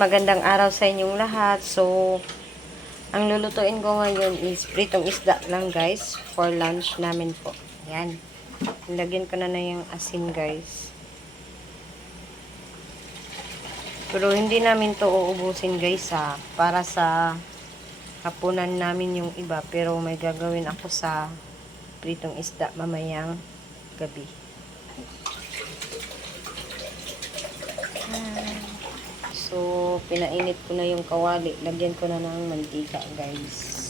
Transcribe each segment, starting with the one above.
Magandang araw sa inyong lahat. So, ang lulutuin ko ngayon is pritong isda lang guys for lunch namin po. Ayan. Lagyan ko na yung asin guys. Pero hindi namin to uubusin guys para sa hapunan namin yung iba. Pero may gagawin ako sa pritong isda mamayang gabi. So, pinainit ko na yung kawali. Lagyan ko na ng mantika, guys.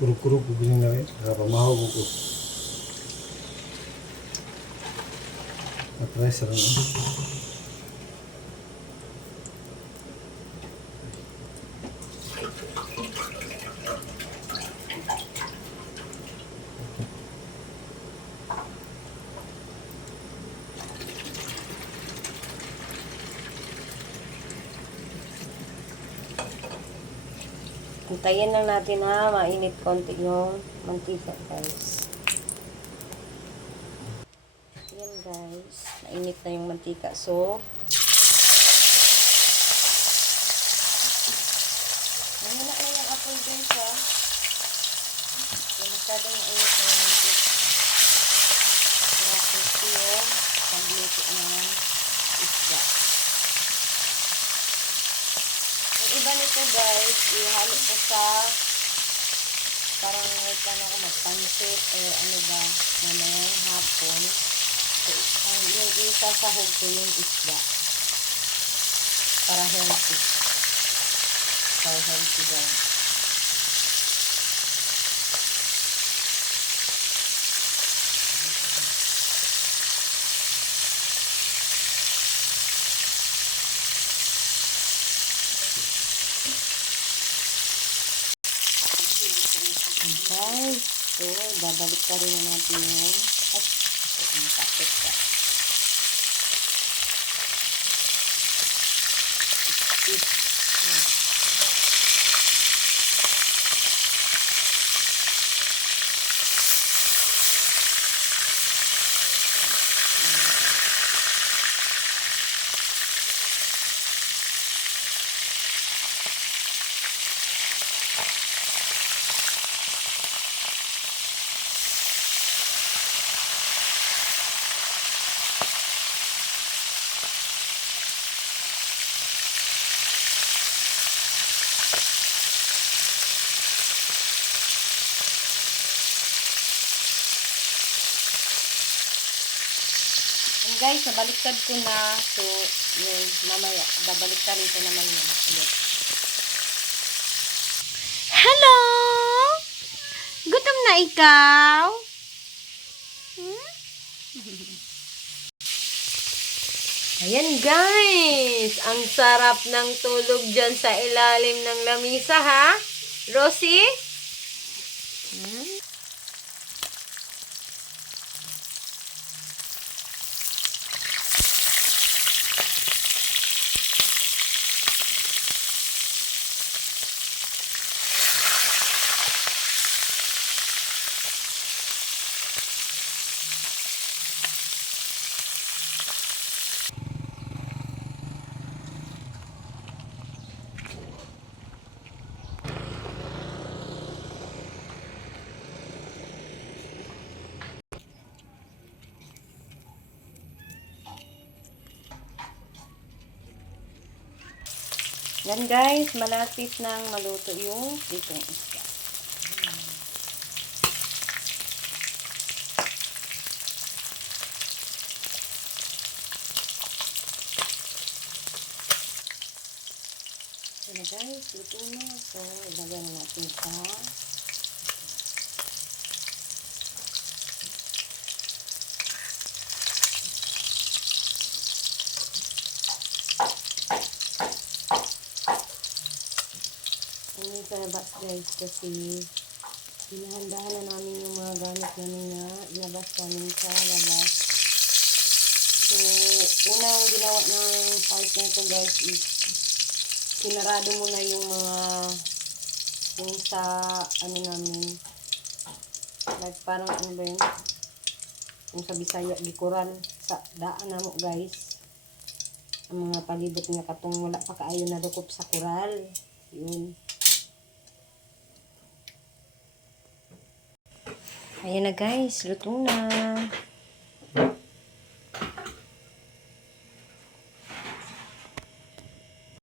Kuro-kuro ko ganyan na rin. Pamahaw ko. Matry sa rin. Hintayin lang natin mainit konti yung mantika guys. Ayan guys, mainit na yung mantika. So, mahina na yung apoy guys So, masyadong mainit na yung mantika. Kaya crispy yung pagluto ng isda. Ang iba nito guys, ihalo ko sa parang may plano ko magpansit o ano ba, mamayang hapon. So, yung isasahog ko yung isda. Para healthy. So, healthy daw. Guys, so, babalik pa rin natin yung ang kapit ka. And guys, nabaliktad ko na. So, yun, mamaya, babaliktad ko naman yun ulit. Hello! Gutom na ikaw? Ayan guys, ang sarap ng tulog dyan sa ilalim ng lamisa ha? Rosie? Yan guys, malapit nang maluto yung pritong isda. Yan guys, luto na. So, ilagay natin sa sa labas guys kasi hinahandahan na namin yung mga gamit namin na ilabas namin sa labas. So, unang ginawa ng partner ko guys is sinarado muna yung mga yung sa ano namin like parang ano ba yun kung sa Bisaya gikural sa daan na mo guys. Ang mga palibot nga katong wala pa kaayo na dukop sa kural. Yun. Ayan na guys, luto na.